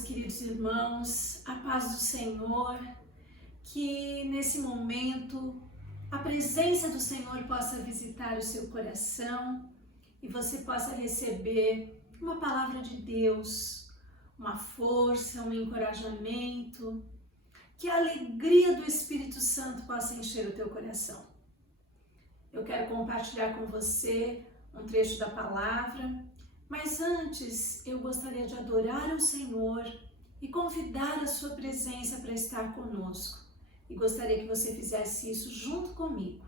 meus queridos irmãos, a paz do Senhor, que nesse momento a presença do Senhor possa visitar o seu coração e você possa receber uma palavra de Deus, uma força, um encorajamento, que a alegria do Espírito Santo possa encher o teu coração. Eu quero compartilhar com você um trecho da palavra, mas antes eu gostaria de adorar ao Senhor e convidar a sua presença para estar conosco. E gostaria que você fizesse isso junto comigo.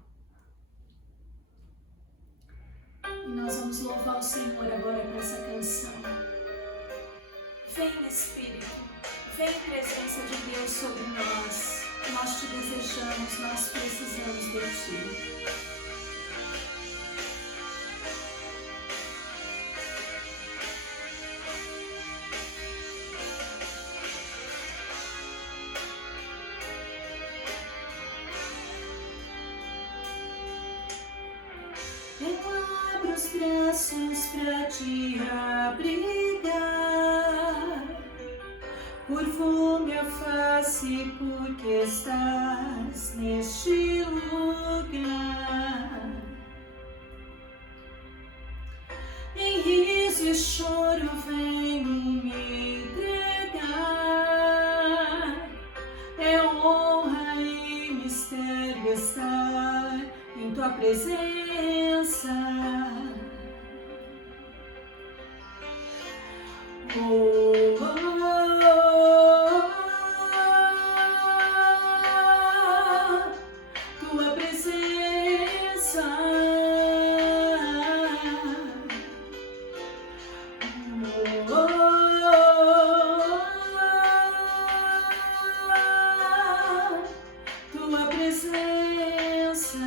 E nós vamos louvar o Senhor agora com essa canção. Vem Espírito, vem presença de Deus sobre nós. Nós te desejamos, nós precisamos de ti. Eu abro os braços pra te abrigar, curvo minha face porque estás neste lugar. Em riso e choro venho me entregar, é honra e mistério estar em tua presença. Oh, oh, oh, tua presença. Oh, oh, oh, tua presença.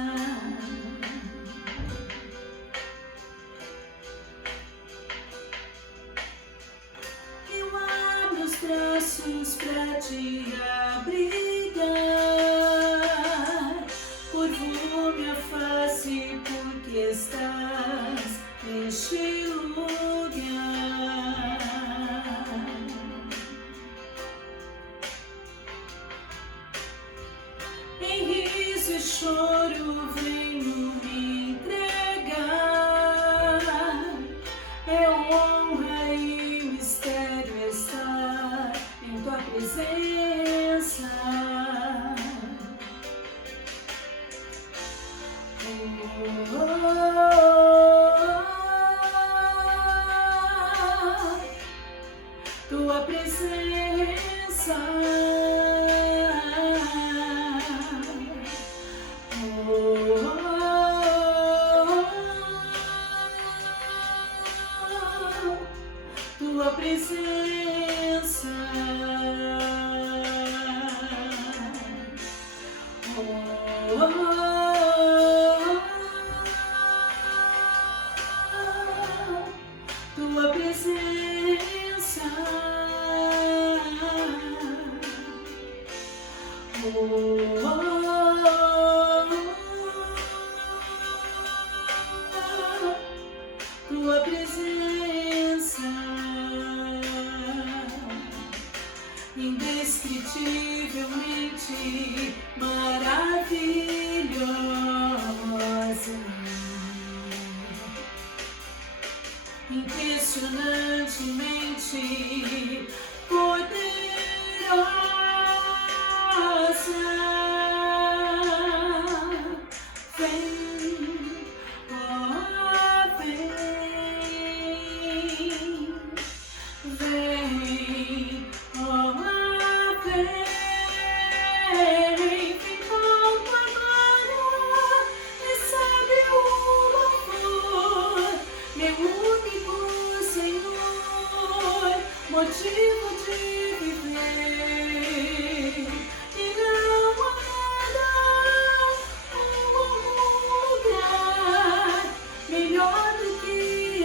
Braços pra te abrigar, curvo minha face porque estás neste lugar. Em riso e choro venho me entregar, é honra e mistério estar em tua presença. Oh, oh, oh, tua presença. Oh, oh, tua presença. Oh, oh, oh, tua presença. Oh, oh, oh, tua presença. Indescritivelmente maravilhosa, impressionantemente poderosa. Vem, oh, vem, vem, oh, vem, vem com tua glória, recebe o louvor, meu único Senhor, motivo de viver. E não há nada, um lugar melhor do que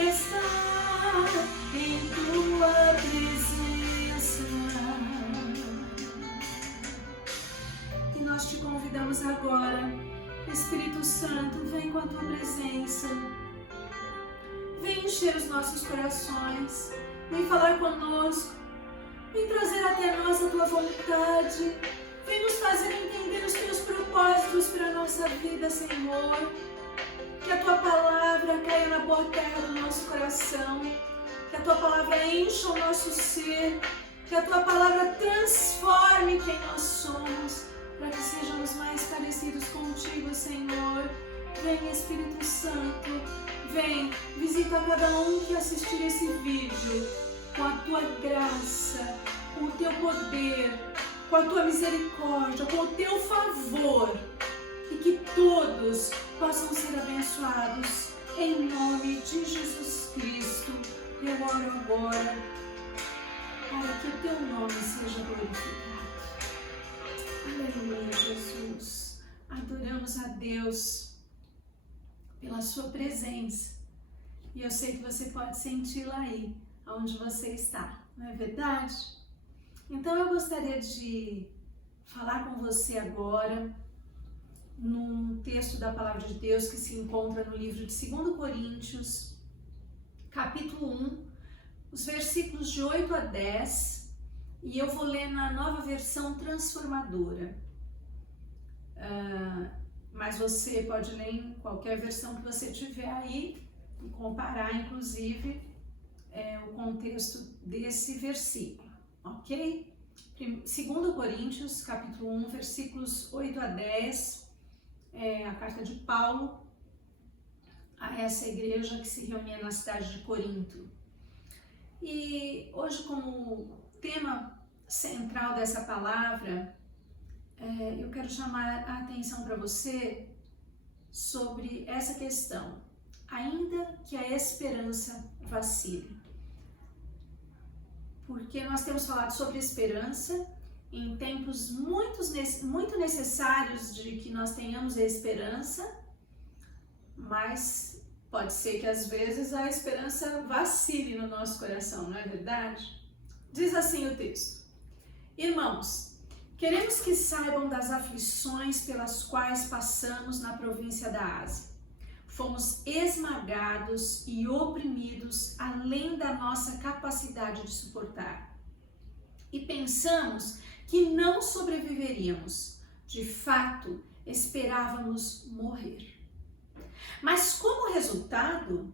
estar em tua presença. E nós te convidamos agora, Espírito Santo, vem com a tua presença. Vem encher os nossos corações, vem falar conosco, vem trazer até nós a tua vontade. Vem nos fazer entender os teus propósitos para a nossa vida, Senhor. Que a tua palavra caia na boa terra do nosso coração. Que a tua palavra encha o nosso ser. Que a tua palavra transforme quem nós somos. Para que sejamos mais parecidos contigo, Senhor. Vem, Espírito Santo. Vem, visita cada um que assistir esse vídeo. Com a tua graça, com o teu poder, com a tua misericórdia, com o teu favor, e que todos possam ser abençoados, em nome de Jesus Cristo. Eu oro agora, para que o teu nome seja glorificado. Aleluia, Jesus. Adoramos a Deus pela sua presença, e eu sei que você pode senti-la aí, onde você está, não é verdade? Então eu gostaria de falar com você agora num texto da Palavra de Deus que se encontra no livro de 2 Coríntios, capítulo 1, os versículos de 8 a 10, e eu vou ler na Nova Versão Transformadora. Mas você pode ler em qualquer versão que você tiver aí e comparar, inclusive, o contexto desse versículo, ok? 2 Coríntios, capítulo 1, versículos 8 a 10, a carta de Paulo a essa igreja que se reunia na cidade de Corinto. E hoje, como tema central dessa palavra, eu quero chamar a atenção para você sobre essa questão. Ainda que a esperança vacile. Porque nós temos falado sobre esperança em tempos muito necessários de que nós tenhamos a esperança, mas pode ser que às vezes a esperança vacile no nosso coração, não é verdade? Diz assim o texto: Irmãos, queremos que saibam das aflições pelas quais passamos na província da Ásia. Fomos esmagados e oprimidos além da nossa capacidade de suportar. E pensamos que não sobreviveríamos. De fato, esperávamos morrer. Mas como resultado,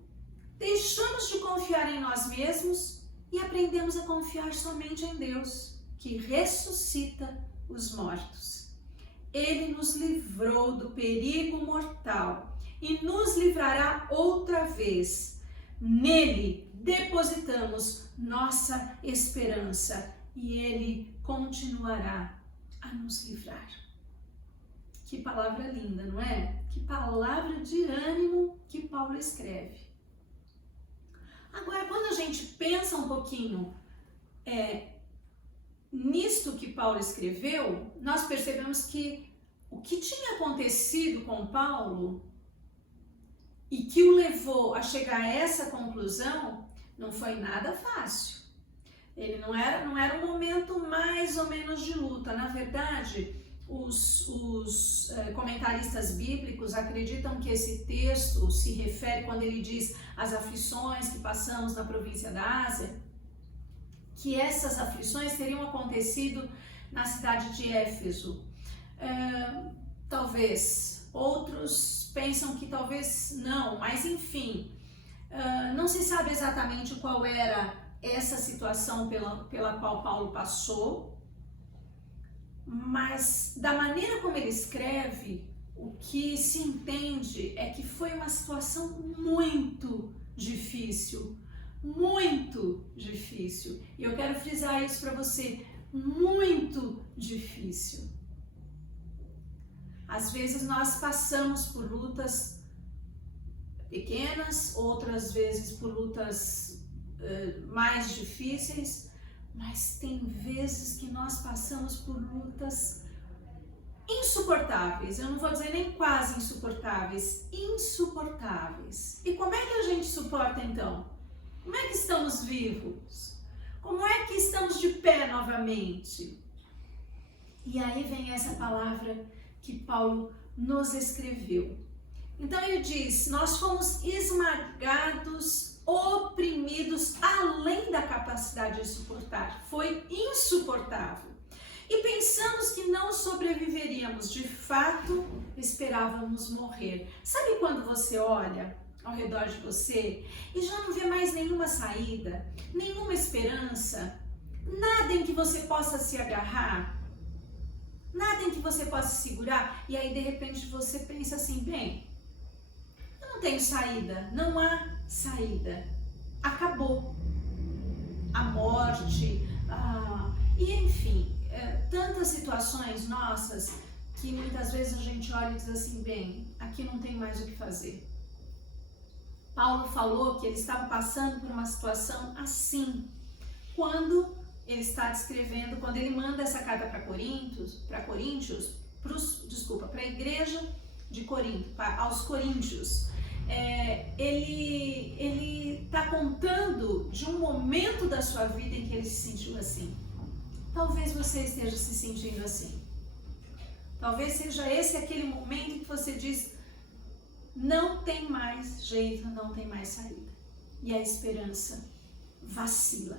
deixamos de confiar em nós mesmos e aprendemos a confiar somente em Deus, que ressuscita os mortos. Ele nos livrou do perigo mortal e nos livrará outra vez. Nele depositamos nossa esperança e Ele continuará a nos livrar. Que palavra linda, não é? Que palavra de ânimo que Paulo escreve. Agora, quando a gente pensa um pouquinho nisto que Paulo escreveu, nós percebemos que o que tinha acontecido com Paulo e que o levou a chegar a essa conclusão não foi nada fácil. Ele não era um momento mais ou menos de luta. Na verdade, os comentaristas bíblicos acreditam que esse texto se refere, quando ele diz as aflições que passamos na província da Ásia, que essas aflições teriam acontecido na cidade de Éfeso. Talvez, outros pensam que talvez não, mas enfim, não se sabe exatamente qual era essa situação pela qual Paulo passou, mas da maneira como ele escreve, o que se entende é que foi uma situação muito difícil, e eu quero frisar isso para você, muito difícil. Às vezes nós passamos por lutas pequenas, outras vezes por lutas mais difíceis, mas tem vezes que nós passamos por lutas insuportáveis. Eu não vou dizer nem quase insuportáveis, insuportáveis. E como é que a gente suporta então? Como é que estamos vivos? Como é que estamos de pé novamente? E aí vem essa palavra que Paulo nos escreveu. Então ele diz: nós fomos esmagados oprimidos além da capacidade de suportar. Foi insuportável. E pensamos que não sobreviveríamos. De fato, esperávamos morrer. Sabe quando você olha ao redor de você e já não vê mais nenhuma saída, nenhuma esperança, nada em que você possa se agarrar, nada em que você possa se segurar, e aí de repente você pensa assim, bem, eu não tenho saída, não há saída, acabou. A morte, e enfim, tantas situações nossas que muitas vezes a gente olha e diz assim, bem, aqui não tem mais o que fazer. Paulo falou que ele estava passando por uma situação assim, quando ele está descrevendo, quando ele manda essa carta para a igreja de Corinto, aos coríntios. Ele está contando de um momento da sua vida em que ele se sentiu assim. Talvez você esteja se sentindo assim. Talvez seja esse aquele momento em que você diz, não tem mais jeito, não tem mais saída. E a esperança vacila.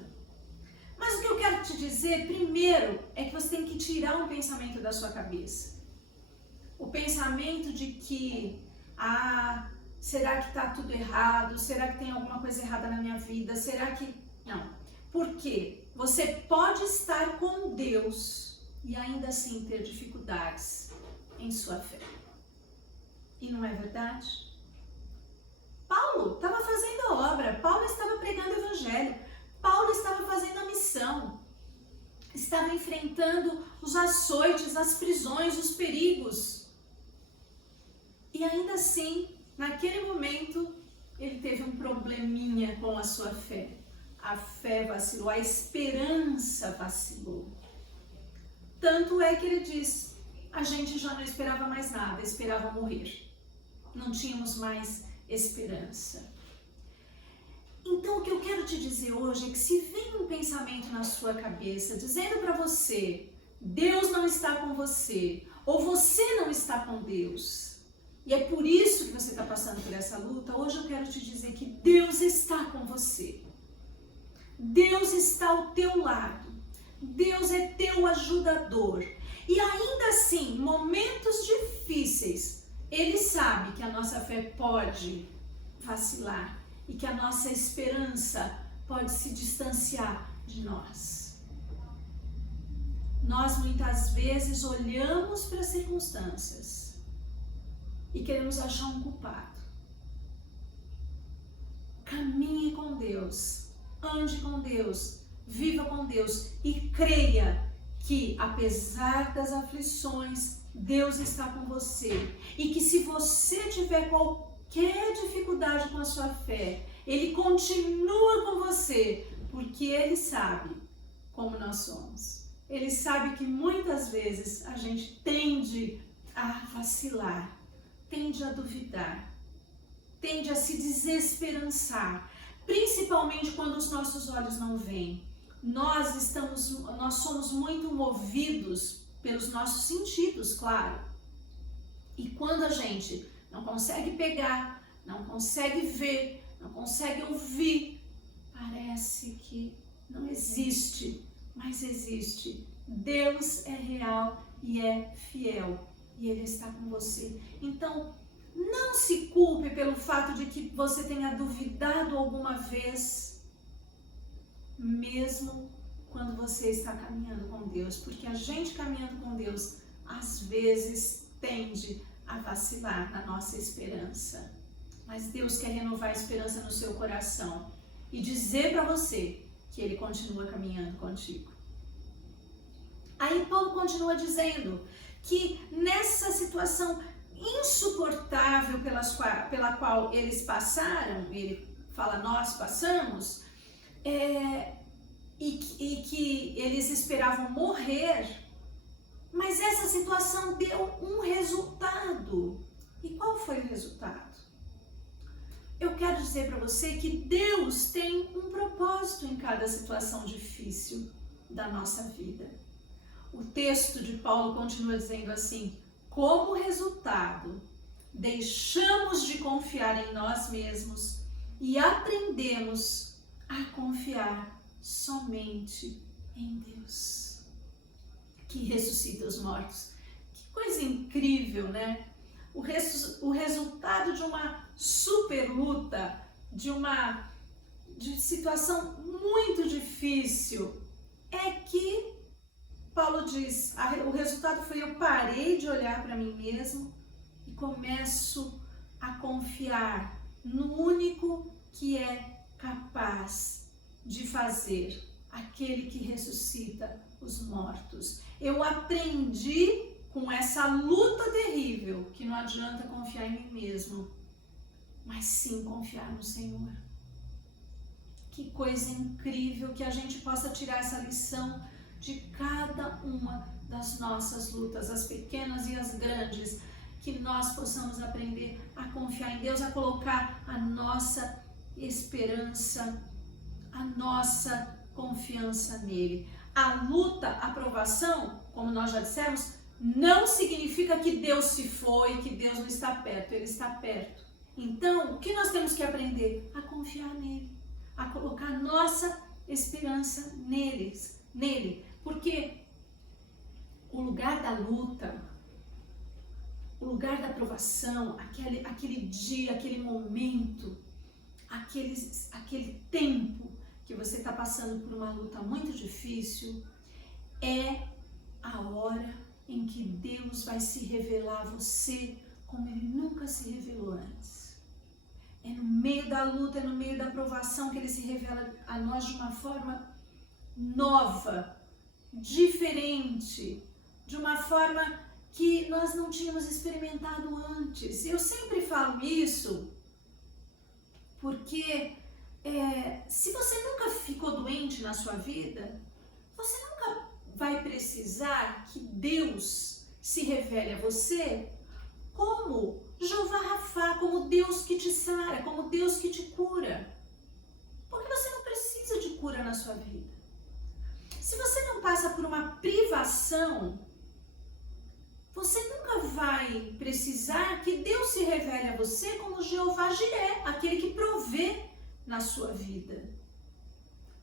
Mas o que eu quero te dizer, primeiro, é que você tem que tirar um pensamento da sua cabeça. O pensamento de que, será que está tudo errado? Será que tem alguma coisa errada na minha vida? Será que... Não. Por quê? Você pode estar com Deus e ainda assim ter dificuldades em sua fé. E não é verdade? Paulo estava fazendo a obra, Paulo estava pregando o evangelho, Paulo estava fazendo a missão, estava enfrentando os açoites, as prisões, os perigos. E ainda assim, naquele momento, ele teve um probleminha com a sua fé. A fé vacilou, a esperança vacilou. Tanto é que ele diz, a gente já não esperava mais nada, esperava morrer. Não tínhamos mais esperança. Então o que eu quero te dizer hoje é que se vem um pensamento na sua cabeça dizendo para você, Deus não está com você, ou você não está com Deus, e é por isso que você está passando por essa luta, hoje eu quero te dizer que Deus está com você. Deus está ao teu lado. Deus é teu ajudador. E ainda assim, momentos difíceis, Ele sabe que a nossa fé pode vacilar e que a nossa esperança pode se distanciar de nós. Nós muitas vezes olhamos para as circunstâncias e queremos achar um culpado. Caminhe com Deus, ande com Deus, viva com Deus e creia que apesar das aflições, Deus está com você e que se você tiver qualquer dificuldade com a sua fé, Ele continua com você, porque Ele sabe como nós somos. Ele sabe que muitas vezes a gente tende a vacilar, tende a duvidar, tende a se desesperançar, principalmente quando os nossos olhos não veem. Nós somos muito movidos pelos nossos sentidos, claro. E quando a gente não consegue pegar, não consegue ver, não consegue ouvir, parece que não existe, mas existe. Deus é real e é fiel e Ele está com você. Então, não se culpe pelo fato de que você tenha duvidado alguma vez, mesmo quando você está caminhando com Deus, porque a gente caminhando com Deus, às vezes tende a vacilar na nossa esperança. Mas Deus quer renovar a esperança no seu coração e dizer para você que Ele continua caminhando contigo. Aí Paulo continua dizendo que nessa situação insuportável pela qual eles passaram, ele fala nós passamos, e que eles esperavam morrer, mas essa situação deu um resultado. E qual foi o resultado? Eu quero dizer para você que Deus tem um propósito em cada situação difícil da nossa vida. O texto de Paulo continua dizendo assim: como resultado, deixamos de confiar em nós mesmos e aprendemos a confiar somente em Deus, que ressuscita os mortos. Que coisa incrível, né? O resultado de uma super luta, de situação muito difícil, é que Paulo diz, o resultado foi: eu parei de olhar para mim mesmo e começo a confiar no único que é capaz de fazer, aquele que ressuscita os mortos. Eu aprendi com essa luta terrível que não adianta confiar em mim mesmo, mas sim confiar no Senhor. Que coisa incrível que a gente possa tirar essa lição de cada uma das nossas lutas, as pequenas e as grandes, que nós possamos aprender a confiar em Deus, a colocar a nossa esperança, a nossa confiança nele. A luta, a provação, como nós já dissemos, não significa que Deus se foi, que Deus não está perto, ele está perto. Então, o que nós temos que aprender? A confiar nele, a colocar a nossa esperança nele, porque o lugar da luta, o lugar da provação, aquele dia, aquele momento, aquele tempo que você está passando por uma luta muito difícil, é a hora em que Deus vai se revelar a você como ele nunca se revelou antes. É no meio da luta, é no meio da provação que ele se revela a nós de uma forma nova, diferente, de uma forma que nós não tínhamos experimentado antes. Eu sempre falo isso porque se você nunca ficou doente na sua vida, você nunca vai precisar que Deus se revele a você como Jeová Rafá, como Deus que te sara, como Deus que te cura. Porque você não precisa de cura na sua vida. Se você não passa por uma privação, você nunca vai precisar que Deus se revele a você como Jeová Jiré, aquele que provê na sua vida.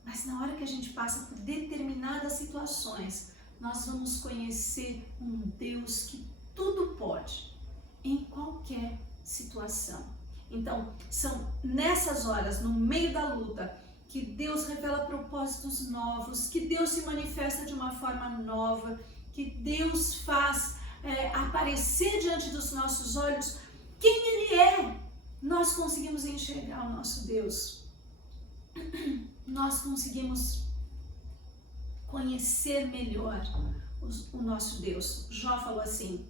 Mas na hora que a gente passa por determinadas situações, nós vamos conhecer um Deus que tudo pode, em qualquer situação. Então, são nessas horas, no meio da luta, que Deus revela propósitos novos, que Deus se manifesta de uma forma nova, que Deus faz aparecer diante dos nossos olhos quem Ele é. Nós conseguimos enxergar o nosso Deus. Nós conseguimos conhecer melhor o nosso Deus. Jó falou assim: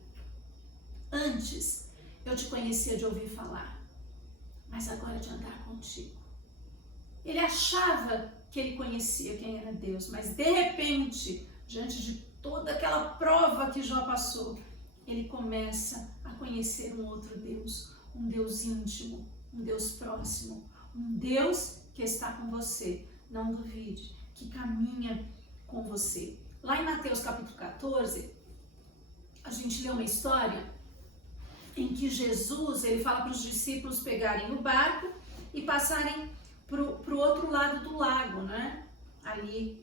antes eu te conhecia de ouvir falar, mas agora de andar contigo. Ele achava que ele conhecia quem era Deus, mas de repente, diante de toda aquela prova que Jó passou, ele começa a conhecer um outro Deus, um Deus íntimo, um Deus próximo, um Deus que está com você. Não duvide, que caminha com você. Lá em Mateus capítulo 14, a gente lê uma história em que Jesus, ele fala para os discípulos pegarem o barco e passarem para o outro lado do lago, né? Ali,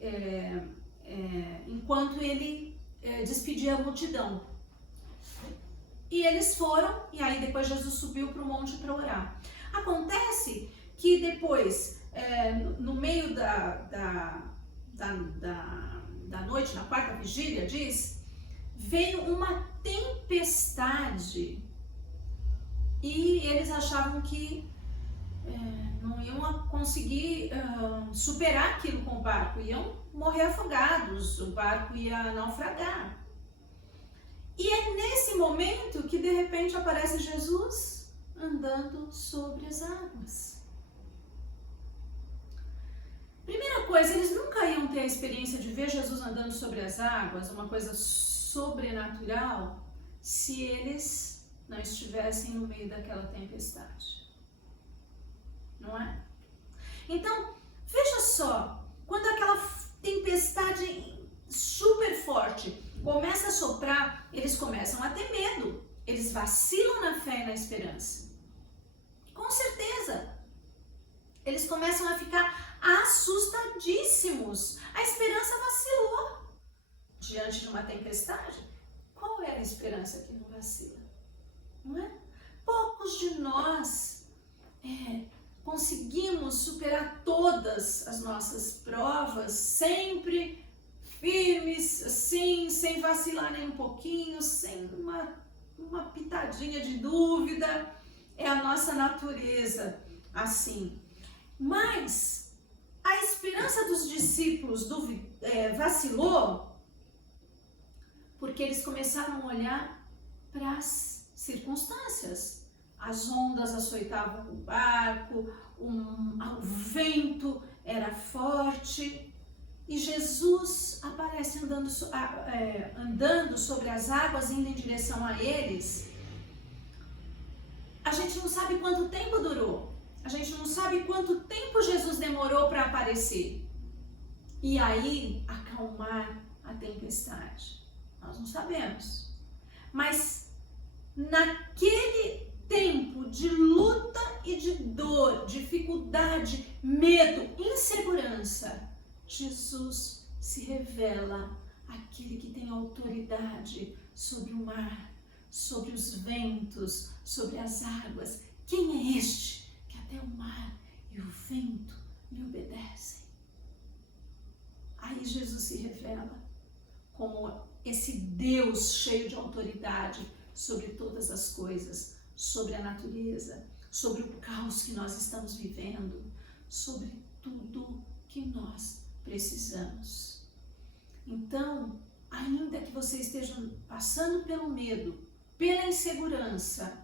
enquanto ele despedia a multidão. E eles foram, e aí depois Jesus subiu para o monte para orar. Acontece que depois, no meio da noite, na quarta vigília, veio uma tempestade e eles achavam que não iam conseguir superar aquilo com o barco, iam morrer afogados, o barco ia naufragar. E é nesse momento que de repente aparece Jesus andando sobre as águas. Primeira coisa, eles nunca iam ter a experiência de ver Jesus andando sobre as águas, uma coisa sobrenatural, se eles não estivessem no meio daquela tempestade. Não é? Então, veja só, quando aquela tempestade super forte começa a soprar, eles começam a ter medo, eles vacilam na fé e na esperança. Com certeza. Eles começam a ficar assustadíssimos. A esperança vacilou diante de uma tempestade. Qual é a esperança que não vacila? Não é? Poucos de nós conseguimos superar todas as nossas provas, sempre firmes, assim, sem vacilar nem um pouquinho, sem uma pitadinha de dúvida. É a nossa natureza assim. Mas a esperança dos discípulos vacilou porque eles começaram a olhar para as circunstâncias. As ondas açoitavam o barco, o vento era forte e Jesus aparece andando sobre as águas, indo em direção a eles. A gente não sabe quanto tempo durou, a gente não sabe quanto tempo Jesus demorou para aparecer e aí acalmar a tempestade. Nós não sabemos, mas naquele tempo de luta e de dor, dificuldade, medo, insegurança, Jesus se revela aquele que tem autoridade sobre o mar, sobre os ventos, sobre as águas. Quem é este que até o mar e o vento lhe obedecem? Aí Jesus se revela como esse Deus cheio de autoridade sobre todas as coisas, sobre a natureza, sobre o caos que nós estamos vivendo, sobre tudo que nós precisamos. Então, ainda que você esteja passando pelo medo, pela insegurança,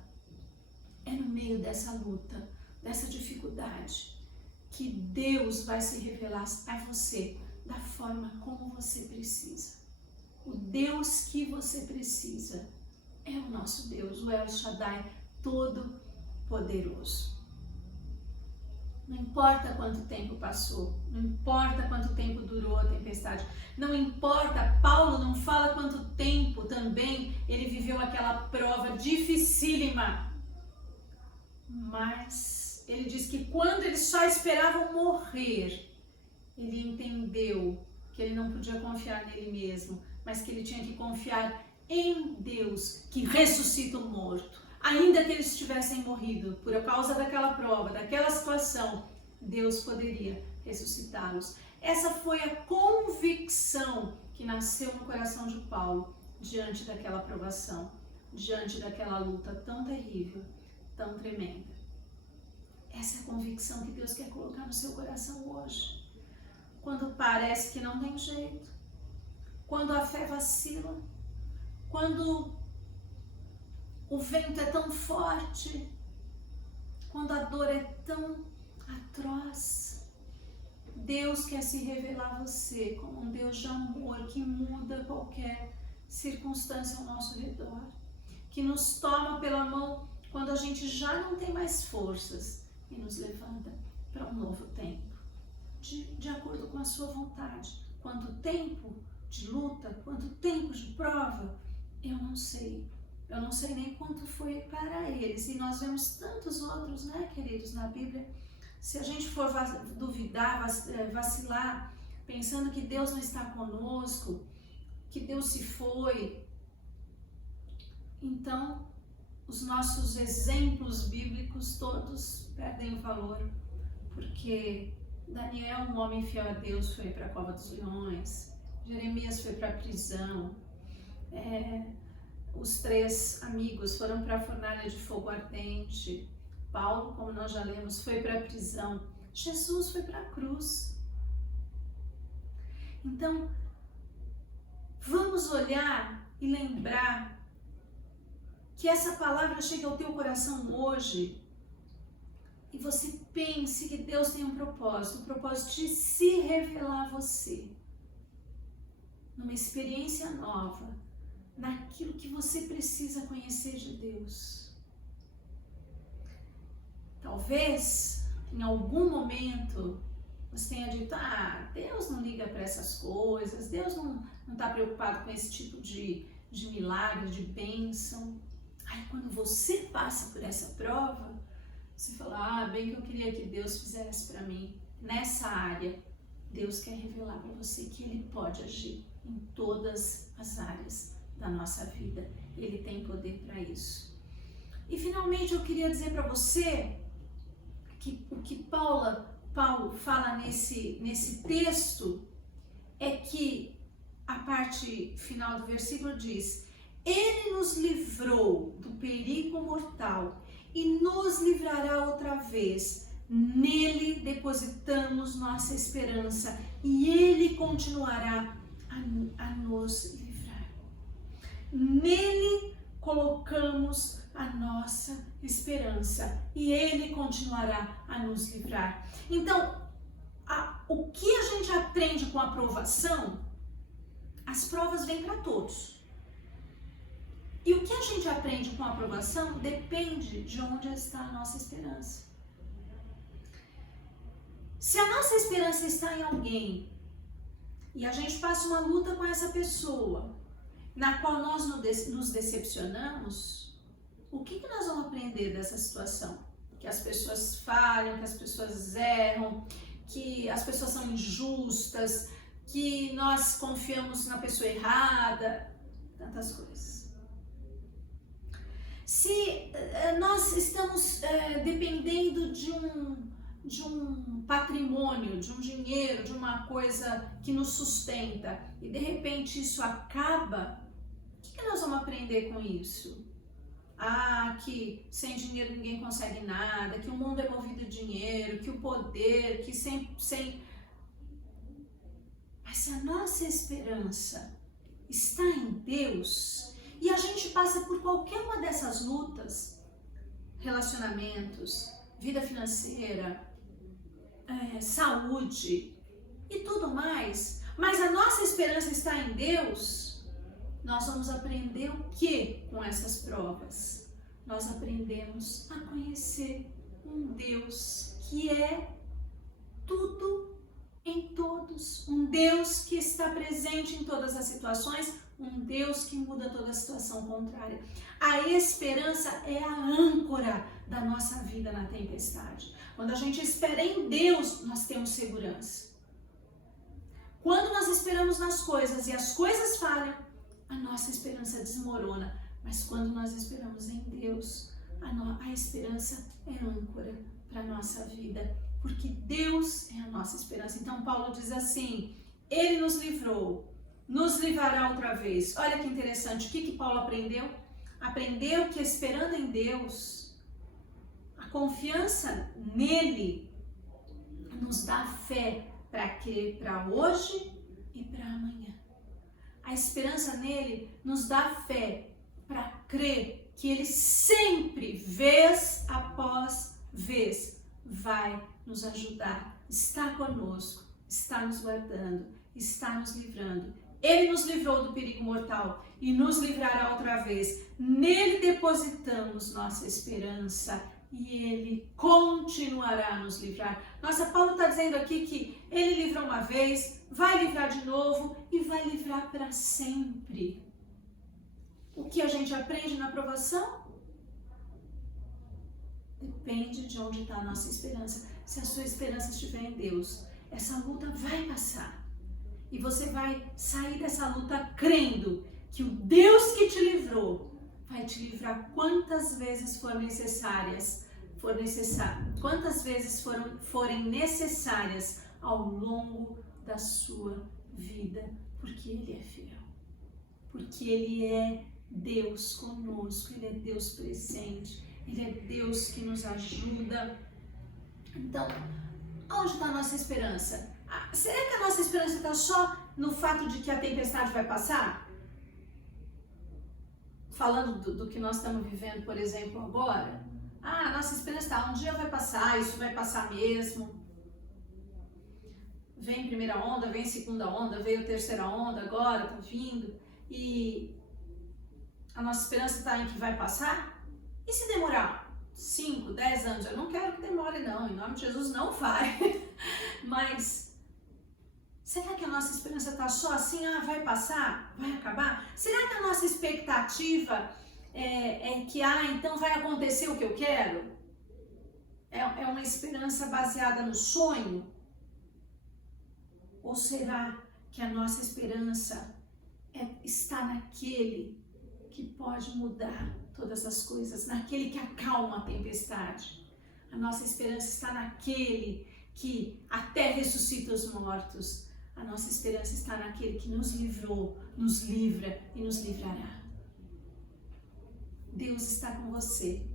é no meio dessa luta, dessa dificuldade, que Deus vai se revelar a você da forma como você precisa. O Deus que você precisa é o nosso Deus, o El Shaddai, Todo-Poderoso. Não importa quanto tempo passou, não importa quanto tempo durou a tempestade, não importa, Paulo não fala quanto tempo também ele viveu aquela prova dificílima, mas ele diz que quando eles só esperavam morrer, ele entendeu que ele não podia confiar nele mesmo, mas que ele tinha que confiar em Deus, que ressuscita o morto. Ainda que eles tivessem morrido por causa daquela prova, daquela situação, Deus poderia ressuscitá-los. Essa foi a convicção que nasceu no coração de Paulo diante daquela provação, diante daquela luta tão terrível, tão tremenda. Essa é a convicção que Deus quer colocar no seu coração hoje. Quando parece que não tem jeito, quando a fé vacila, quando o vento é tão forte, quando a dor é tão atroz, Deus quer se revelar a você como um Deus de amor que muda qualquer circunstância ao nosso redor, que nos toma pela mão quando a gente já não tem mais forças e nos levanta para um novo tempo, de acordo com a sua vontade. Quanto tempo de luta, quanto tempo de prova, eu não sei. Eu não sei nem quanto foi para eles. E nós vemos tantos outros, né, queridos, na Bíblia. Se a gente for duvidar, vacilar, pensando que Deus não está conosco, que Deus se foi, então os nossos exemplos bíblicos todos perdem o valor. Porque Daniel, um homem fiel a Deus, foi para a cova dos leões. Jeremias foi para a prisão. Os 3 amigos foram para a fornalha de fogo ardente. Paulo, como nós já lemos, foi para a prisão. Jesus foi para a cruz. Então, vamos olhar e lembrar que essa palavra chegue ao teu coração hoje e você pense que Deus tem um propósito, o propósito de se revelar a você numa experiência nova, naquilo que você precisa conhecer de Deus. Talvez, em algum momento, você tenha dito, Deus não liga para essas coisas, Deus não está preocupado com esse tipo de milagre, de bênção. Aí quando você passa por essa prova, Você fala, bem que eu queria que Deus fizesse para mim nessa área. Deus quer revelar para você que Ele pode agir em todas as áreas da nossa vida. Ele tem poder para isso. E finalmente eu queria dizer para você que o que Paulo fala nesse texto é que a parte final do versículo diz: Ele nos livrou do perigo mortal e nos livrará outra vez. Nele depositamos nossa esperança e Ele continuará a nos livrar. Nele colocamos a nossa esperança e Ele continuará a nos livrar. Então, o que a gente aprende com a provação, as provas vêm para todos. E o que a gente aprende com a aprovação depende de onde está a nossa esperança. Se a nossa esperança está em alguém e a gente passa uma luta com essa pessoa, na qual nós nos decepcionamos, o que nós vamos aprender dessa situação? Que as pessoas falham, que as pessoas erram, que as pessoas são injustas, que nós confiamos na pessoa errada, tantas coisas. Se nós estamos dependendo de um patrimônio, de um dinheiro, de uma coisa que nos sustenta e de repente isso acaba, o que nós vamos aprender com isso? Que sem dinheiro ninguém consegue nada, que o mundo é movido de dinheiro, que o poder, que sem... Mas se a nossa esperança está em Deus e a gente passa por qualquer uma dessas lutas, relacionamentos, vida financeira, saúde e tudo mais, mas a nossa esperança está em Deus, nós vamos aprender o que com essas provas? Nós aprendemos a conhecer um Deus que é tudo em todos, um Deus que está presente em todas as situações, um Deus que muda toda a situação contrária. A esperança é a âncora da nossa vida na tempestade. Quando a gente espera em Deus, nós temos segurança. Quando nós esperamos nas coisas e as coisas falham, a nossa esperança desmorona. Mas quando nós esperamos em Deus, a esperança é âncora para a nossa vida. Porque Deus é a nossa esperança. Então Paulo diz assim, Ele nos livrou, nos livrará outra vez. Olha que interessante, o que Paulo aprendeu? Aprendeu que esperando em Deus, a confiança nele nos dá fé para crer para hoje e para amanhã. A esperança nele nos dá fé para crer que ele sempre, vez após vez, vai nos ajudar, está conosco, está nos guardando, está nos livrando. Ele nos livrou do perigo mortal e nos livrará outra vez. Nele depositamos nossa esperança e Ele continuará a nos livrar. Nossa, Paulo está dizendo aqui que Ele livrou uma vez, vai livrar de novo e vai livrar para sempre. O que a gente aprende na provação? Depende de onde está a nossa esperança. Se a sua esperança estiver em Deus, essa luta vai passar. E você vai sair dessa luta crendo que o Deus que te livrou vai te livrar quantas vezes forem necessárias forem necessárias ao longo da sua vida, porque Ele é fiel, porque Ele é Deus conosco, Ele é Deus presente, Ele é Deus que nos ajuda. Então, onde está a nossa esperança? Será que a nossa esperança está só no fato de que a tempestade vai passar? Falando do que nós estamos vivendo, por exemplo, agora. A nossa esperança está, um dia vai passar, isso vai passar mesmo. Vem primeira onda, vem segunda onda, veio terceira onda agora, está vindo. E a nossa esperança está em que vai passar? E se demorar 5, 10 anos? Eu não quero que demore não, em nome de Jesus não vai. Mas será que a nossa esperança está só assim, vai passar, vai acabar? Será que a nossa expectativa é que, então vai acontecer o que eu quero? é uma esperança baseada no sonho? Ou será que a nossa esperança está naquele que pode mudar todas as coisas, naquele que acalma a tempestade? A nossa esperança está naquele que até ressuscita os mortos. A nossa esperança está naquele que nos livrou, nos livra e nos livrará. Deus está com você.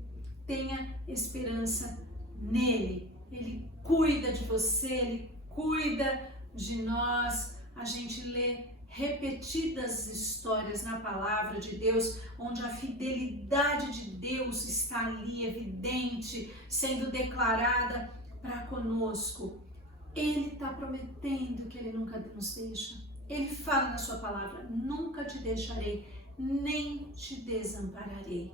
Tenha esperança nele. Ele cuida de você, ele cuida de nós. A gente lê repetidas histórias na palavra de Deus, onde a fidelidade de Deus está ali, evidente, sendo declarada para conosco. Ele está prometendo que ele nunca nos deixa. Ele fala na sua palavra: nunca te deixarei, nem te desampararei.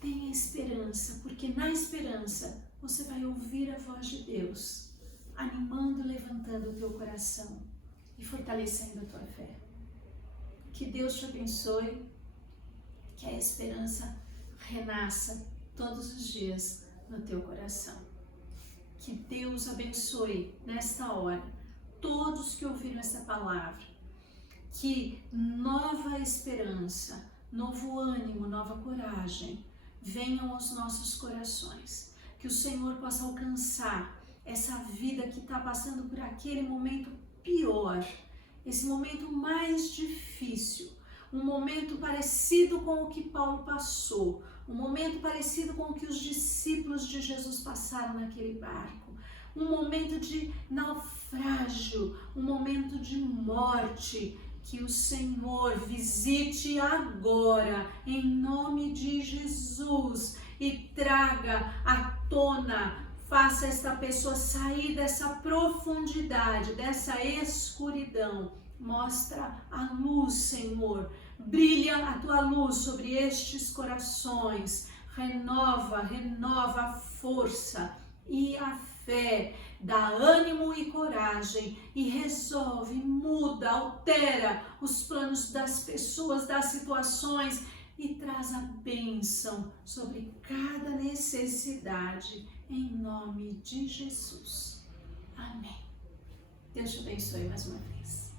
Tenha esperança, porque na esperança você vai ouvir a voz de Deus, animando e levantando o teu coração e fortalecendo a tua fé. Que Deus te abençoe, que a esperança renasça todos os dias no teu coração. Que Deus abençoe nesta hora todos que ouviram essa palavra. Que nova esperança, novo ânimo, nova coragem venham aos nossos corações. Que o Senhor possa alcançar essa vida que está passando por aquele momento pior, esse momento mais difícil, um momento parecido com o que Paulo passou, um momento parecido com o que os discípulos de Jesus passaram naquele barco, um momento de naufrágio, um momento de morte. Que o Senhor visite agora, em nome de Jesus, e traga à tona, faça esta pessoa sair dessa profundidade, dessa escuridão. Mostra a luz, Senhor. Brilha a tua luz sobre estes corações. Renova a força e a fé. Dá ânimo e coragem e resolve, muda, altera os planos das pessoas, das situações e traz a bênção sobre cada necessidade, em nome de Jesus. Amém. Deus te abençoe mais uma vez.